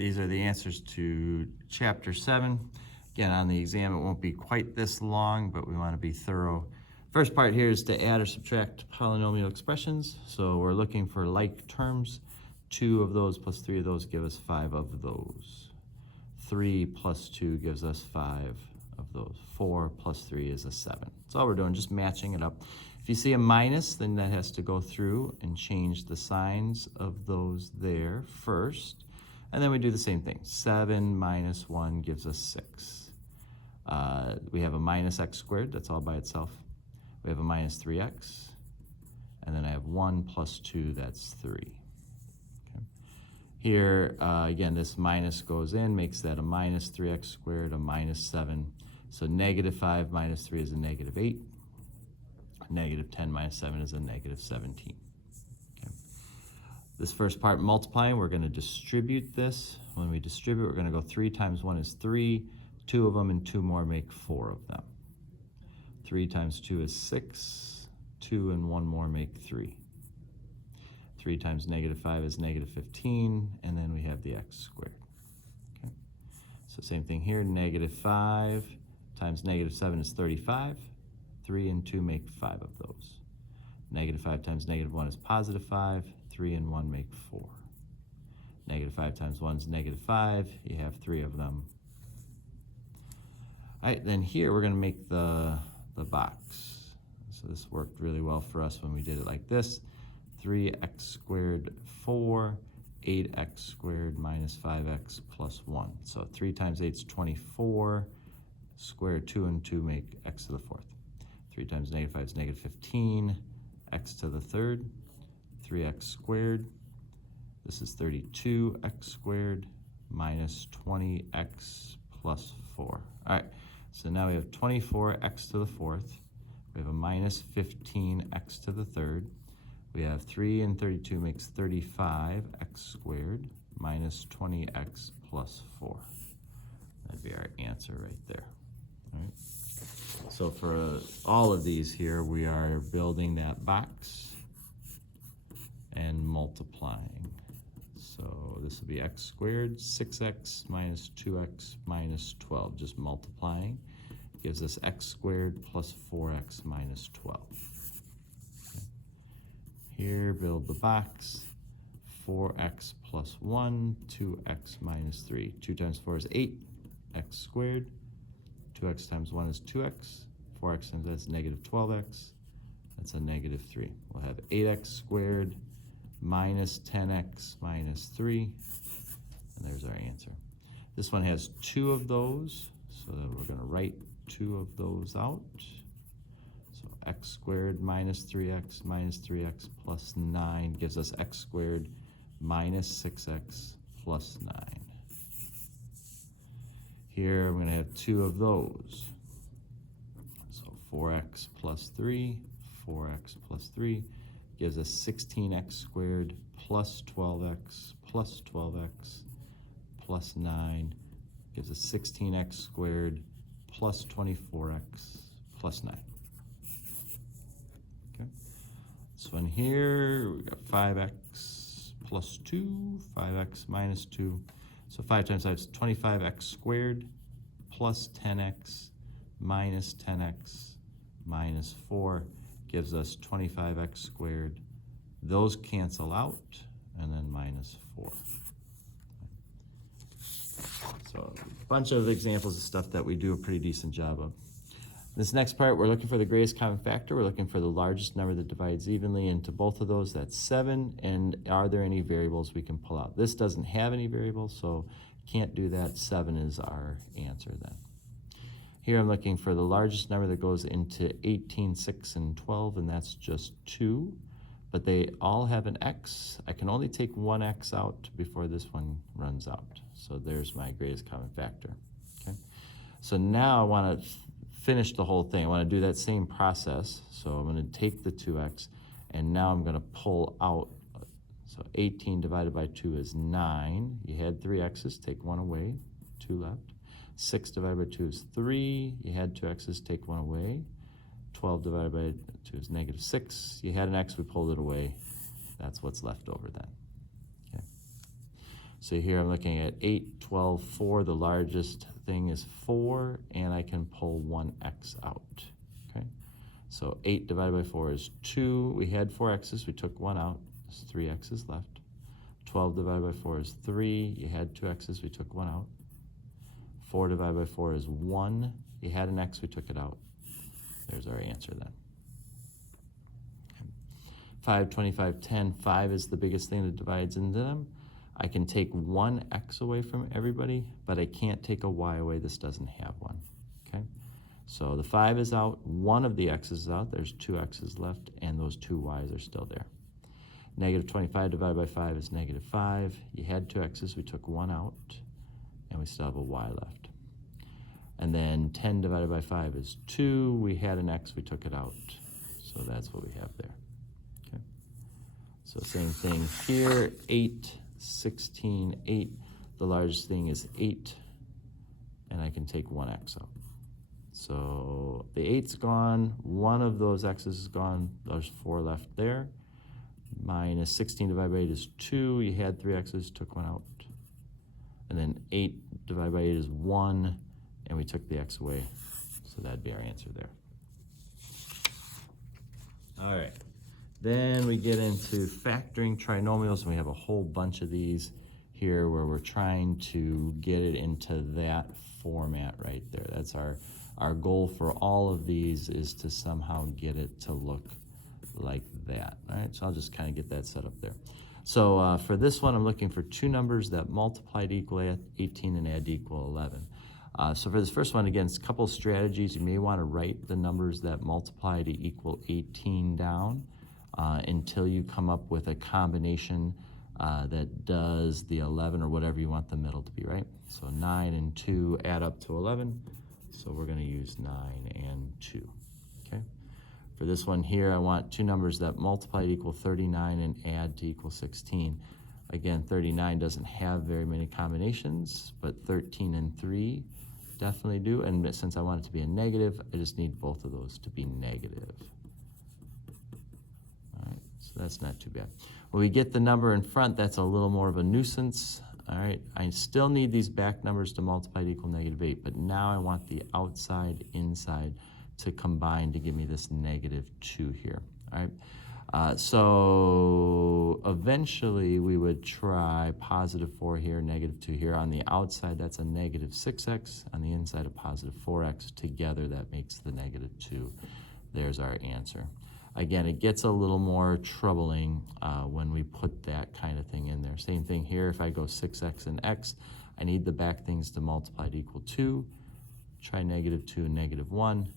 these are the answers to Chapter 7. Again, on the exam, it won't be quite this long, but we want to be thorough. First part here is to add or subtract polynomial expressions. So we're looking for like terms. 2 of those plus 3 of those give us 5 of those. 3 plus 2 gives us 5 of those. 4 plus 3 is a 7. That's all we're doing, just matching it up. If you see a minus, then that has to go through and change the signs of those there first. And then we do the same thing. 7 minus 1 gives us 6. We have a minus x squared, that's all by itself. We have a minus 3x. And then I have 1 plus 2, that's 3. Okay. Here, again, this minus goes in, makes that a minus 3x squared, a minus 7. So negative 5 minus 3 is a negative 8. Negative 10 minus 7 is a negative 17. Okay. This first part, multiplying, we're going to distribute this. When we distribute, we're going to go 3 times 1 is 3. 2 of them and 2 more make 4 of them. 3 times 2 is 6. 2 and 1 more make 3. 3 times negative 5 is negative 15. And then we have the x squared. Okay. So same thing here, negative 5 times negative 7 is 35. 3 and 2 make 5 of those. Negative 5 times negative 1 is positive 5. 3 and 1 make 4. Negative 5 times 1 is negative 5. You have 3 of them. All right, then here we're going to make the box. So this worked really well for us when we did it like this. 3x squared 4, 8x squared minus 5x plus 1. So 3 times 8 is 24. Square 2 and 2 make x to the 4th. 3 times negative 5 is negative 15, x to the 3rd, 3x squared. This is 32x squared minus 20x plus 4. All right, so now we have 24x to the 4th. We have a minus 15x to the 3rd. We have 3 and 32 makes 35x squared minus 20x plus 4. That'd be our answer right there. All right. So for all of these here, we are building that box and multiplying. So this will be x squared, 6x minus 2x minus 12, just multiplying. Gives us x squared plus 4x minus 12. Okay. Here, build the box. 4x plus 1, 2x minus 3. 2 times 4 is 8, x squared. 2x times 1 is 2x. 4x times that's negative 12x. That's a negative 3. We'll have 8x squared minus 10x minus 3. And there's our answer. This one has 2 of those, so we're going to write 2 of those out. So x squared minus 3x plus 9 gives us x squared minus 6x plus 9. Here I'm going to have 2 of those. So 4x plus 3, 4x plus 3 gives us 16x squared plus 12x plus 12x plus 9 gives us 16x squared plus 24x plus 9. Okay. This one here, we got 5x plus 2, 5x minus 2. So 5 times 5 is 25x squared plus 10x minus 10x minus 4 gives us 25x squared. Those cancel out, and then minus 4. So a bunch of examples of stuff that we do a pretty decent job of. This next part, we're looking for the greatest common factor. We're looking for the largest number that divides evenly into both of those. That's 7. And are there any variables we can pull out? This doesn't have any variables, so can't do that. 7 is our answer then. Here I'm looking for the largest number that goes into 18, 6, and 12, and that's just 2. But they all have an x. I can only take one x out before this one runs out. So there's my greatest common factor. Okay. So now I want to finish the whole thing. I want to do that same process. So I'm going to take the 2x, and now I'm going to pull out. So 18 divided by 2 is 9. You had 3 x's, take 1 away, 2 left. 6 divided by 2 is 3. You had 2 x's, take 1 away. 12 divided by 2 is negative 6. You had an x, we pulled it away. That's what's left over then. Okay. So here I'm looking at 8, 12, 4. The largest thing is 4, and I can pull 1x out, okay? So 8 divided by 4 is 2. We had 4 x's, we took 1 out. There's 3 x's left. 12 divided by 4 is 3. You had 2 x's, we took 1 out. 4 divided by 4 is 1. You had an x, we took it out. There's our answer then. 5, 25, 10. 5 is the biggest thing that divides into them. I can take 1 x away from everybody, but I can't take a y away. This doesn't have one, okay? So the 5 is out, one of the x's is out, there's 2 x's left, and those 2 y's are still there. Negative 25 divided by 5 is negative 5. You had 2 x's, we took 1 out, and we still have a y left. And then 10 divided by 5 is 2. We had an x, we took it out. So that's what we have there, okay? So same thing here, 8, 16, 8. The largest thing is 8, and I can take 1x out. So the 8's gone, one of those x's is gone, there's 4 left there. Minus 16 divided by 8 is 2, you had 3 x's, took 1 out. And then 8 divided by 8 is 1, and we took the x away. So that'd be our answer there. All right. Then we get into factoring trinomials, and we have a whole bunch of these here where we're trying to get it into that format right there. That's our goal for all of these, is to somehow get it to look like that. All right, so I'll just kind of get that set up there. So for this one, I'm looking for two numbers that multiply to equal 18 and add to equal 11. So for this first one, again, it's a couple of strategies. You may want to write the numbers that multiply to equal 18 down until you come up with a combination that does the 11 or whatever you want the middle to be, right? So 9 and 2 add up to 11. So we're going to use 9 and 2, okay? For this one here, I want two numbers that multiply to equal 39 and add to equal 16. Again, 39 doesn't have very many combinations, but 13 and 3 definitely do. And since I want it to be a negative, I just need both of those to be negative. All right, so that's not too bad. When we get the number in front, that's a little more of a nuisance. All right, I still need these back numbers to multiply to equal -8, but now I want the outside, inside to combine to give me this -2 here, all right? So eventually we would try +4 here, -2 here. On the outside, that's a -6x. On the inside, a +4x. Together, that makes the -2. There's our answer. Again, it gets a little more troubling when we put that kind of thing in there. Same thing here. If I go 6x and x, I need the back things to multiply to equal 2. Try -2 and -1.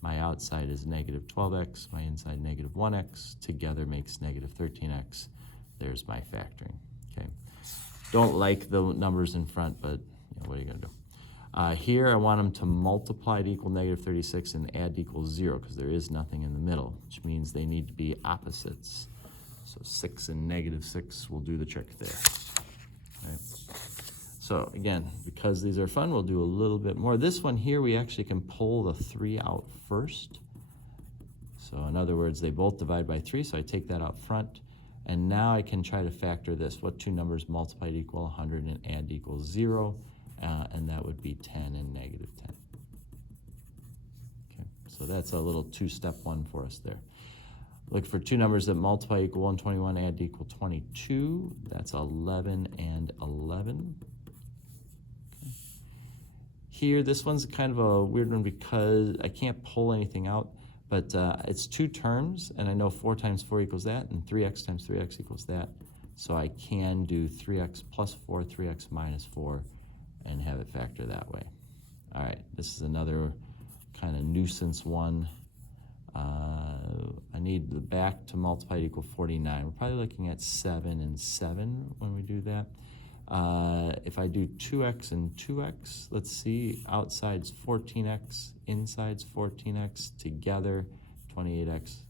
My outside is -12x, my inside -1x. Together makes -13x. There's my factoring, okay? Don't like the numbers in front, but you know, what are you gonna do? Here, I want them to multiply to equal -36 and add to equal 0, because there is nothing in the middle, which means they need to be opposites. So 6 and -6 will do the trick there, right? So again, because these are fun, we'll do a little bit more. This one here, we actually can pull the 3 out first. So in other words, they both divide by 3, so I take that out front. And now I can try to factor this. What two numbers multiply to equal 100 and add to equal 0? And that would be 10 and -10. Okay, so that's a little two-step one for us there. Look for two numbers that multiply to equal 121, add to equal 22. That's 11 and 11. Here, this one's kind of a weird one because I can't pull anything out, but it's two terms, and I know 4 times 4 equals that, and 3x times 3x equals that. So I can do 3x plus 4, 3x minus 4, and have it factor that way. All right, this is another kind of nuisance one. I need the back to multiply to equal 49. We're probably looking at 7 and 7 when we do that. If I do 2x and 2x, let's see, outside's 14x, inside's 14x, together 28x.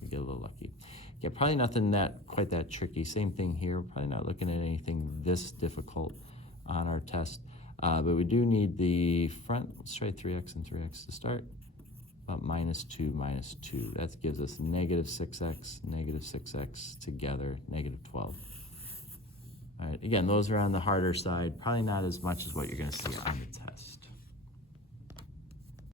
We get a little lucky. Yeah, probably nothing quite that tricky. Same thing here. We're probably not looking at anything this difficult on our test, but we do need the front. Let's try 3x and 3x to start. About -2, -2. That gives us -6x, -6x together, -12. All right, again, those are on the harder side, probably not as much as what you're gonna see on the test.